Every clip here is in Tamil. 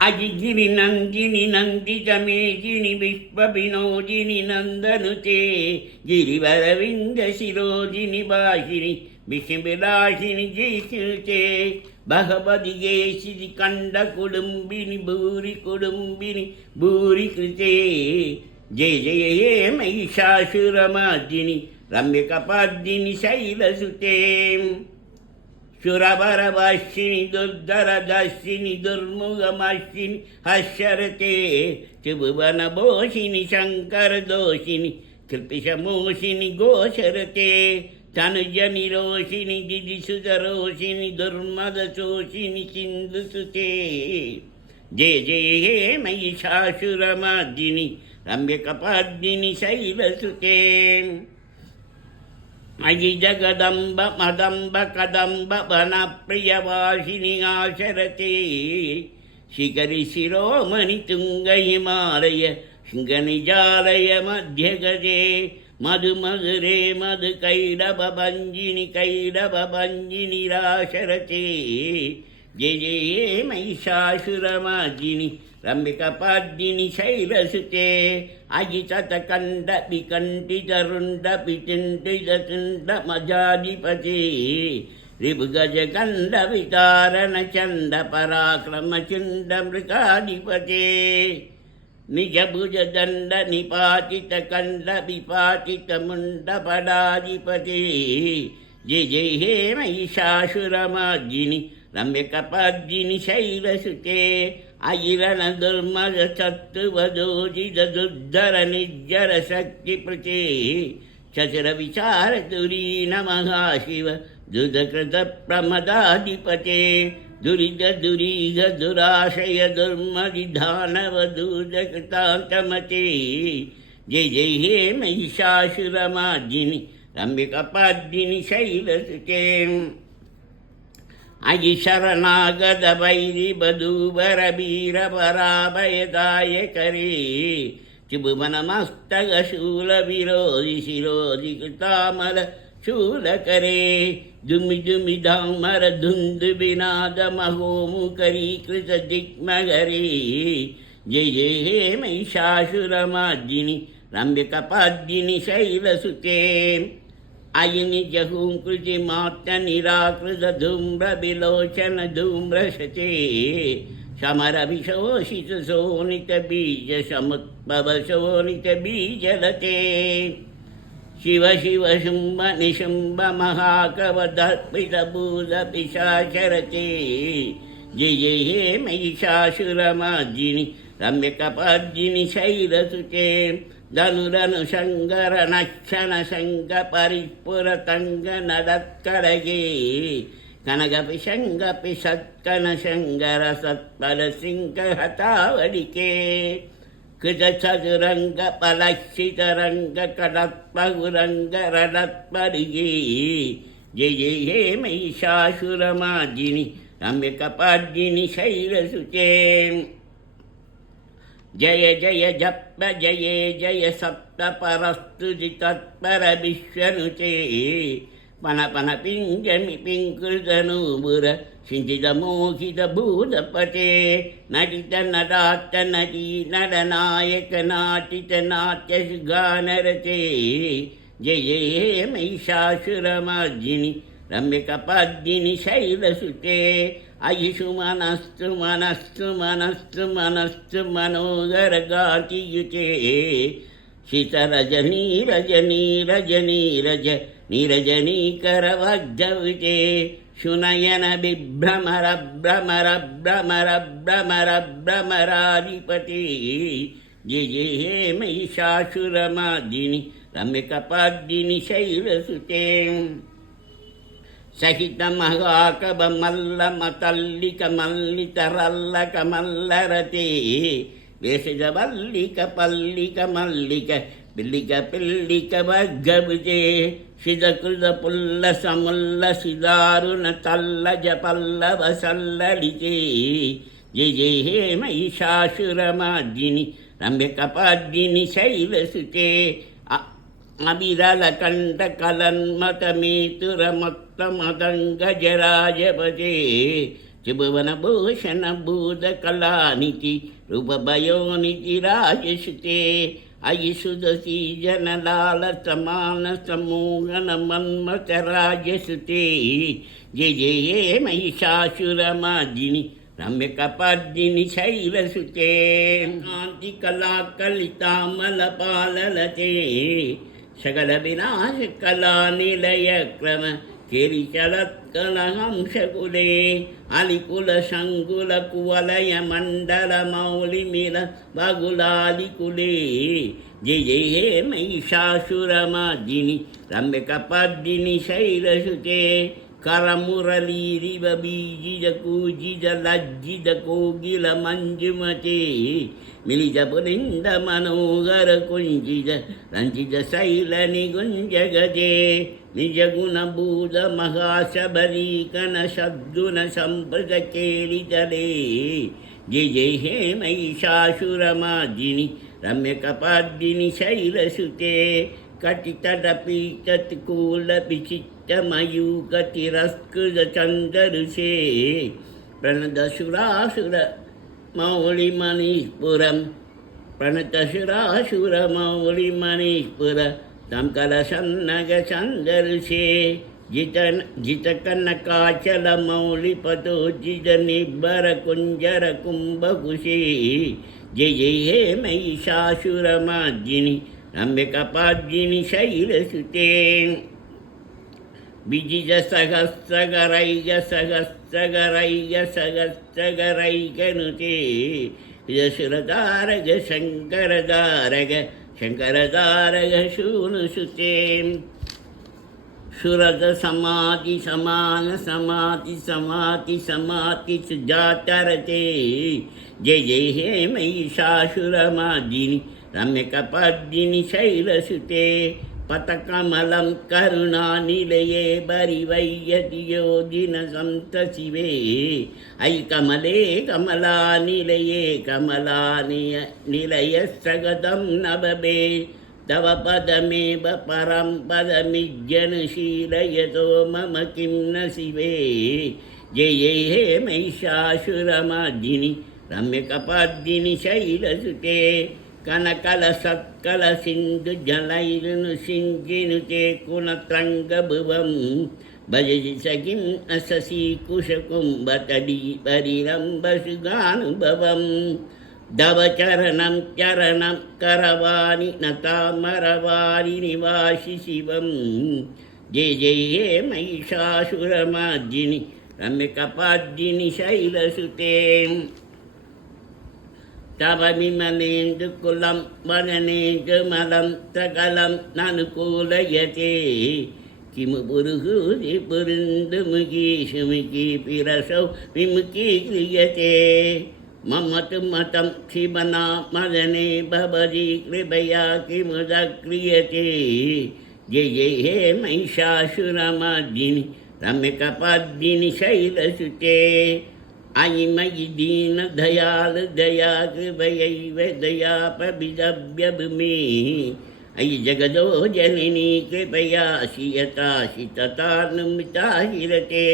అజిగిరి నందిని నందిత మేదిని విశ్వ వినోదిని నందనుతే గిరివరవింద శిరోజిని బాహిని విషవిలాసిని జయిసుతే భగవది జేసిది కండ కుడుంబిని భూరి కుడుంబిని భూరి కృతే జయ జయ హే మహిషాసురమార్దిని రమ్యకపాద్దిని శైలసుతే సురవరవాసిని దుర్ధరదర్శిని దుర్ముఖమర్శిని హర్షరతే త్రిభువన భోషిని శంకర దోషిని కృపిషమోషిని గోచరతే తనుజ నిరోషిని దిదిసుధరోషిని దుర్మద శోషిని సింధుసుతే జయ జయ హే మహిషాసురమార్దిని రమ్యకపాదిని శైలసుతే மயி ஜகதம்ப மதம்ப கதம்ப வனப்பிரியவாசினி ஆசரதே சிகரி சிரோமணி துங்க ஹிமாலய சிங்கநிஜாலய மத்தியகதே. மது மதுரே மது கைடப பஞ்சினி கைடப பஞ்சினி ராசரதே ஜெய ஜெய மைஷாசுரமாஜினி మహిషాసురమాజిని రమ్యకపాద్దిని శైలసుతే అజితత కండ వికంఠిత రుండ పిచిండిత చుండ మజాధిపతి. రిభుగజ కండ వితారణ చండ పరాక్రమ చిండ మృగాధిపతి. నిజ భుజ దండ నిపాతిత కండ విపాతిత ముండ పడాధిపతి. జయ జయ హే మహిషాసురమార్జిని రమ్యకపాద్దిని శైలసుతే आगिरणदुर्मद सत्वदोजिदुद्धर निज्जर शक्तिप्रचेः चतुरविचारदुरी नमः शिव दुधकृतप्रमदाधिपते दुरिदुरीघदुराशय दुर्मदिधानवदूधकृतान्तमते जय जय हे महिषासुरमार्जिनि रम्यकपाद्यिनि शैलसुचे। अयिशरणागतवैरिबधूवरवीरपराभयदायकरी त्रिभुवनमस्तकशूलविरोधिशिरोधिकृतामलशूलकरे दुमिदुमिदामरधुन्दुविनादमहोमुकरीकृतदिग्मगरी जय जय हे मयिषासुरमार्जिनि रम्यकपाद्यिनि शैलसुते अयिनि जहुं कृति मात्य विलोचन धूम्र शचे। समरभिशोषित सोनित बीज समुद्भव सोनित बीज लते शिव शिव शुम्भ निशुम्भ महाकवदर्पित भूत पिशाचरते जय जय हे मयि शाशुरमार्जिनि रम्यकपार्जिनि शैलसुचे। ధనురను శంకర నక్షణ శంఖ పరిపుర తంగ నడక్కడగి కనగపి శంగపి సత్కన శంకర సత్పల సింగ హతావడికే కృత చదురంగ పలక్షిత రంగ కడత్పగురంగ రడత్పరిగి జయ జయ హేమై శాశురమాజిని రమ్యకపార్జిని శైలసుచే జయ జయ జప్మ జయే జయ సప్తపరస్తుజి తత్పర విశ్వరుచే పన పన పింగమి పింకృతనూబుర సించిత మోహిత భూతపటే నటిత నటాత నటీ నరనాయక నాటిత నాట్య గానరచే. జయే మహిషాసురమార్జిని రమ్యక పద్మిని శైలసుతే అయిషు మనస్సు మనస్సు మనస్సు మనస్సు మనోదర గాతియుతే శిత రజనీ రజనీ రజనీ రజ నిరజనీకర వగ్ధవితే శునయన బిభ్రమర భ్రమర భ్రమర భ్రమర భ్రమరాధిపతి జయ జయ హే మహిషాసురమాదిని రమ్యకపాద్దిని శైలసుతే సహిత మహాక మల్లమ తల్లిక మల్లిత రల్లక మల్లరతే వేషజ వల్లిక పల్లిక మల్లిక పిల్లిక పిల్లిక మగ్గబుజే సిదకృత పుల్ల సముల్ల సిదారుణ తల్లజ పల్లవ సల్లలితే జయ జయ హే మహిషాసురమాద్యని రమ్యకపాద్యని శైలసుతే अविरलकण्ठकलन्मतमेतुरमत्तमदङ्गजराजपते त्रिभुवनभूषणभूतकलानिति रूपभयोनिति राजसुते अयि सुदसी जनलालसमानसमोहनमन्मतराजसुते जय जये महिषासुरमादिनि రమ్యకపద్దిని శైలసుతే కాంతి కళా కలితామల పాలలతే சகலவிநாச கலா நிலைய கிரம गिरिचलत्कलहंसकुले अलिकुलशङ्कुलकुवलयमण्डलमौलिमिल बगुलालिकुले जय जय हे मयिषासुरमार्जिनि रम्यकपद्दिनि शैलसुते కరమురళీరివ బీజిజకూజిజలజ్జిజ కోగిల మంజుమచే. మిలిజపు నింద మనోహర కుంజిజ రంజిజ శైల నిగుంజగజే నిజగుణ భూత మహాశబరీకణ సద్గుణ సంపృత కేళితలే జయ జయ హేమై శాశురమాజిని రమ్యకపాద్యని శైలసుతే కటితడపి చతుకూలపి చిత్ उत्तमयूगतिरस्कृतचन्दऋषे प्रणतसुरासुर मौलिमणिपुरं प्रणतसुरासुरमौलिमणिपुर तं करसन्नगचन्दऋषे जितन जितकनकाचलमौलिपतो जितनिब्बरकुञ्जरकुम्भकुशी जय जय हे मयि शाशुरमाद्यिनि रम्यकपाद्यिनि शैलसुते బిజిజ సహస్రగరైజ సహస్రగరైజ సహస్రగరైకనుతే యశురదారగ శంకరదారగ శంకరదారగ శూనుసుతే సురద సమాధి సమాన సమాధి సమాధి సమాధి సుజాతరతే జయ జయ హేమయి శాశురమాదిని రమ్యకపద్దిని శైలసుతే పతకమలం కరుణానిలయే బరివయ్యతి యోగిన సంత శివే ఐ కమలే కమలానిలయే కమలానియ నిలయ సగతం నభే తవ పదమేవ పరం పదమిజ్జనశీలయతో మమ కిం న శివే జయ జయ హే మహిషాసురమాదిని రమ్యకపాద్దిని శైలసుతే కనకల సత్కల సింధు జలైరును సింజినుతే కుణత్రంగ భువం భజసి సఖిం అససి కుశకుంభతడి పరిరంభసుగానుభవం దవచరణం చరణం కరవాణి నతామరవాణి నివాసి శివం. జయ జయ హే మహిషాసురమార్జిని రమ్యకపాద్యిని శైలసుతే. தவமிமனேன்று குலம் வனநேன்று மலம் சகலம் நனுகூலயதே கிமு புருகுதி புரிந்து முகி சுமுகி பிரசௌ விமுகி கிரியதே मम तु मतं क्षिमना मदने भवति कृपया किमुद क्रियते जय जय हे महिषासुरमर्दिनि रम्यकपद्दिनि शैलसुते अयिमयिदीन दयाल दया कृपयैव दयापविदव्यभूमि अयि जगदो जननी कृपया शियताशिततानुमिता हिरते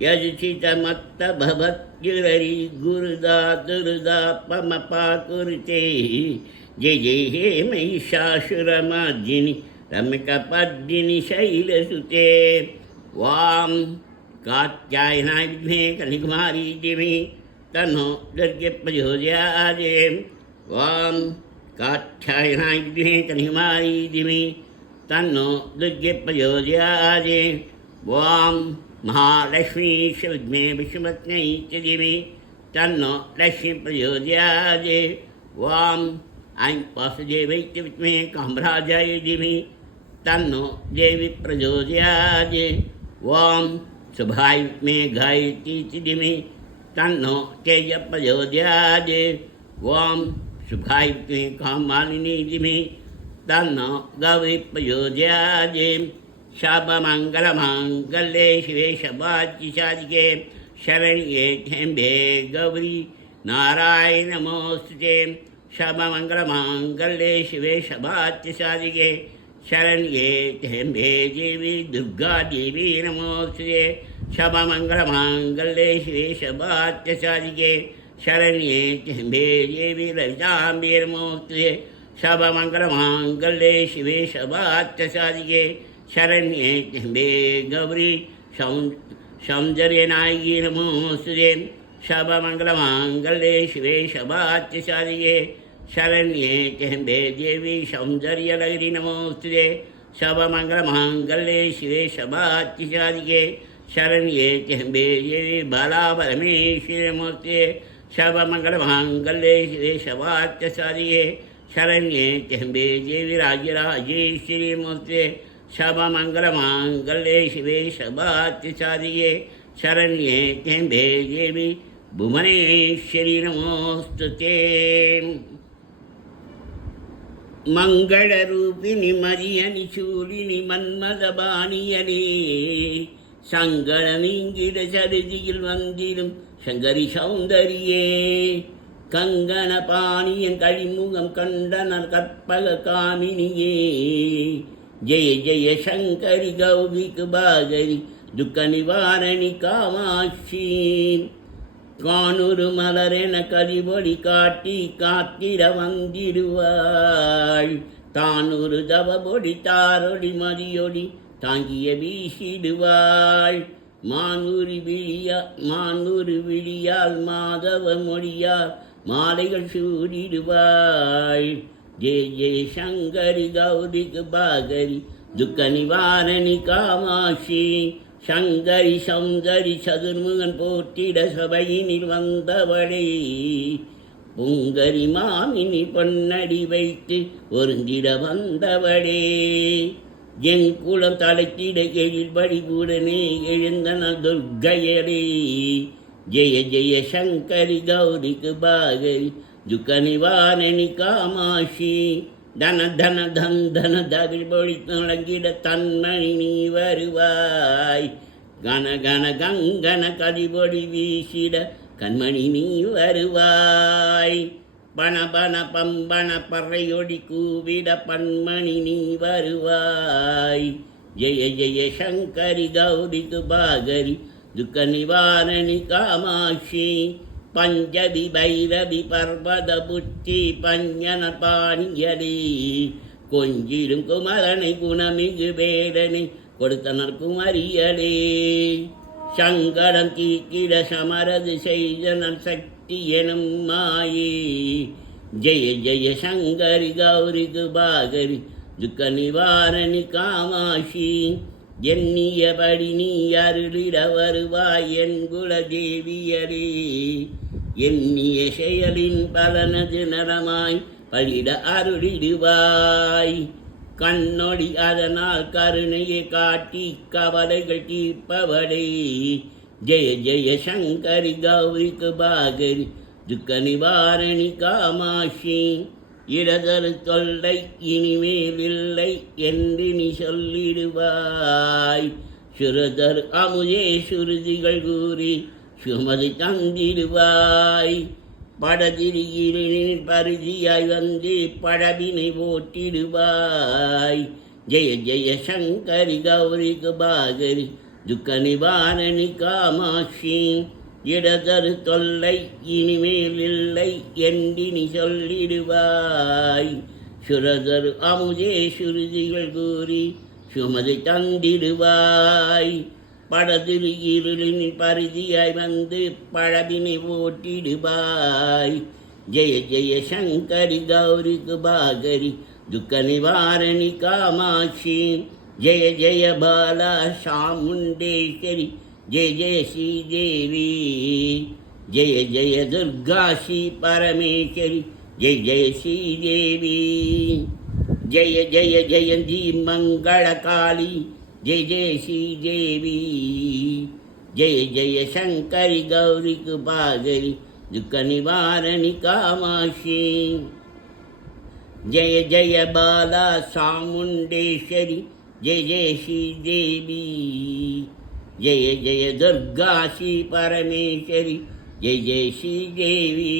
यजुषितमत्तभवत्युररि गुरुदातुरुदापमपाकुरुते जय जय हे महिषासुरमार्जिनि रमकपद्मिनि शैलसुते। वाम् कात्यायनाय विद्मे तन्नो दर्गप्रयोजयाजे वां कात्यायनाय विद्मे तन्नो दुर्गप्रयोजयाजे वां महालक्ष्मीश्च विद्मे विष्णुमत्यै तन्नो लक्ष्मीप्रयोजयाजे। वां ऐं काम्राजाय देवी तन्नो वां शुभाय में गायती चिदिमि तन्नो तेज प्रचोदयादे वां शुभाय में कामालिनी दिमि, तन्नो गौरी प्रचोदयादे शापमङ्गलमाङ्गल्ये शिवे शबाचिशादिके शरण्ये ठेम्बे गौरी नारायण नमोस्तुते। शापमङ्गलमाङ्गल्ये शिवे शबाचिशादिके शरण्ये तेम्बे देवी दुर्गा देवी नमोस्तुते शबमङ्गलमाङ्गल्ये शिवे शबात्यसादिके शरण्ये तिम्बे देवी ललिताम्बेर्मोक्ते शबमङ्गलमाङ्गल्ये शिवे शबात्यसादिके शरण्ये तिम्बे गौरी सौ सौन्दर्यनायिकी नमोऽस्तुते शबमङ्गलमाङ्गल्ये शिवे शबात्यसादिके शरण्ये केन्दे देवी सौन्दर्यनगरि नमोऽस्तु ते शवमङ्गलमाङ्गल्ये शिवे शभात्तिशादिके शरण्ये केन्दे देवी बालापरमेश्वरि नमोऽस्तु ते शवमङ्गलमाङ्गल्ये शिवे शभात्यसादिके शरण्ये केन्दे देवी राज्यराजेश्वरि नमोऽस्तु ते शवमङ्गलमाङ्गल्ये शिवे शभात्तिशादिके शरण्ये केन्दे देवी भुवनेश्वरी नमोऽस्तु ते மங்களரூபிணி மரியணி சூரிணி மன்மதபாணியனே. சங்கர நீங்கிட சருதியில் வந்திடும் சங்கரி சௌந்தரியே. கங்கன பாணியன் கழிமுகம் கண்டனர் கற்பக காமினியே. ஜெய ஜெய சங்கரி கௌரி பாகரி துக்க நிவாரணி காமாட்சி. காணுரு மலரென கரிபொடி காட்டி காத்திட வந்திடுவாள். தானொரு தவபொடி தாரொடி மதியொடி தாங்கிய வீசிடுவாள். மானூரி விழியா மானூரு விழியால் மாதவ மொழியால் மாலைகள் சூடிடுவாள். ஜெய ஜெய சங்கரி கௌரிக்கு பாகரி துக்க நிவாரணி காமாட்சி சங்கரி சௌந்தரி சதுர்முகன் போற்றிட சபையினில் வந்தவளே. பொங்கரி மாமினி பொன்னடி வைத்து ஒருங்கிட வந்தவளே. என் குலம் தலைத்திட எழில் படிபுடனே எழுந்தன துர்க்கையரே. ஜெய ஜெய சங்கரி கௌரிக்கு பாகரி துக்க காமாஷி தன தன தன் தன தவில் பொழி தொடங்கிட தன்மணி நீ வருவாய். கன கன கங்கன கதிபொடி வீசிட கண்மணி நீ வருவாய். பண பண பம்பன பறையொடி கூவிட பண்மணி நீ வருவாய். ஜெய ஜெய சங்கரி கௌரி துபாகரி துக்க நிவாரணி காமாட்சி பஞ்சதி பைரவி பர்வத புத்தி பஞ்சன பாணியடி. கொஞ்சிடும் குமரனை குணமிகு வேடனை கொடுத்தனர் குமரியடே. சங்கடம் தீக்கிட சமரது செய்தனர் சக்தி எனும் மாயே. ஜெய ஜெய சங்கரி கௌரி பாகரி துக்க நிவாரணி காமாஷி எண்ணியபடி நீ அருளிட வருவாய் என் குலதேவியரே எண்ணிய செயலின் பலனது நலமாய் பழிட அருளிடுவாய். கண்ணொடி அதனால் கருணையை காட்டி கவலைகள் தீர்ப்பவளே. ஜெய ஜெய சங்கரி கௌரிக்கு பாகரி துக்க நிவாரணி காமாஷி இடதரு தொல்லை இனிமேலில்லை என்று நீ சொல்லிடுவாய். சுரதர் அமுதே சுருதிகள் கூறி சுமதி தந்திடுவாய் படதிரியிலின் பரிதியாய் வந்து படவினை ஓட்டிடுவாய். ஜெய ஜெய சங்கரி கௌரி குபாகரி துக்க நிவாரணி காமாட்சி. இடதரு தொல்லை இனிமேல் இல்லை என்றினி சொல்லிடுவாய். சுரதரு அமுதே சுருதிகள் கூறி சுமதி தந்திடுவாய். படதிரு இருளின் பரிதியாய் வந்து பழவினை ஓட்டிடுவாய். ஜெய ஜெய சங்கரி கௌரிக்கு பாகரி துக்க நிவாரணி காமாட்சி. ஜெய ஜெய பாலா சாமுண்டேஸ்வரி ஜெய ஜெய ஸ்ரீதேவி. ஜெய ஜெய துர்கா ஸ்ரீ பரமேஸ்வரி ஜெய ஜெய ஸ்ரீதேவி. ஜெய ஜெய ஜெயந்தி மங்கள காளி जय जय श्री देवी जय जय शंकर गौरी कुबागरी दुख निवारण कामाक्षी। जय जय बाला सामुंडेश्वरी जय जय श्री देवी जय जय दुर्गा श्री परमेश्वरी, जय जय श्री देवी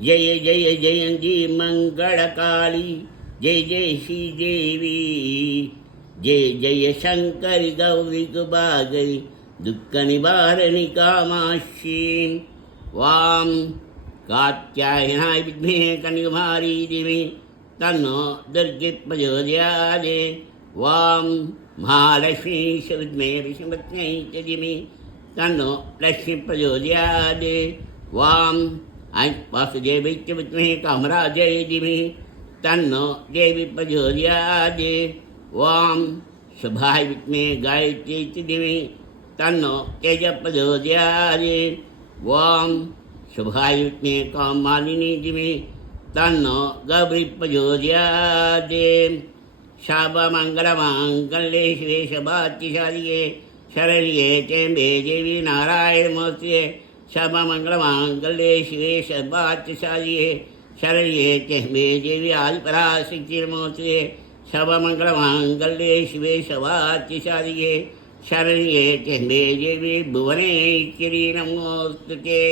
जय जय जयंती मंगलकाली, जय जय श्री देवी जय जय शंकर गौरी कुबागरि दुःखनिवारणि कामाशी वाम कात्यायनाय विद्मे कन्यकुमारी देवी तन्नो दुर्गिप्रचोदयादे वाम महालक्ष्मी विद्मे ऋषिमत्यै दिवि तन्नो लक्ष्मीप्रचोदयादे वाम वासुदेवैत्य विद्महे कामराजय दिवि तन्नो देवी प्रचोदयादे ओं स्वाभाविक में गायत्री देवे। तन्नो तेज पदोदारे ओं स्वाभाविक में कौमालिनी दिवे। तन्नो गौरी पदोदारे शाब मंगल मंगल्य श्री शभाचिशालिये शरण्ये चेम्बे देवी नारायण मोत्रिये शाब मंगल मंगल्य श्री शभाचिशालिये शरण्ये चेम्बे देवी आज पराशिक्षिर मोत्रिये सर्वमङ्गलमाङ्गल्ये शिवे शवाचिशादिये शरण्ये चन्द्रे देवी भुवने किरीनमोऽस्तु ते।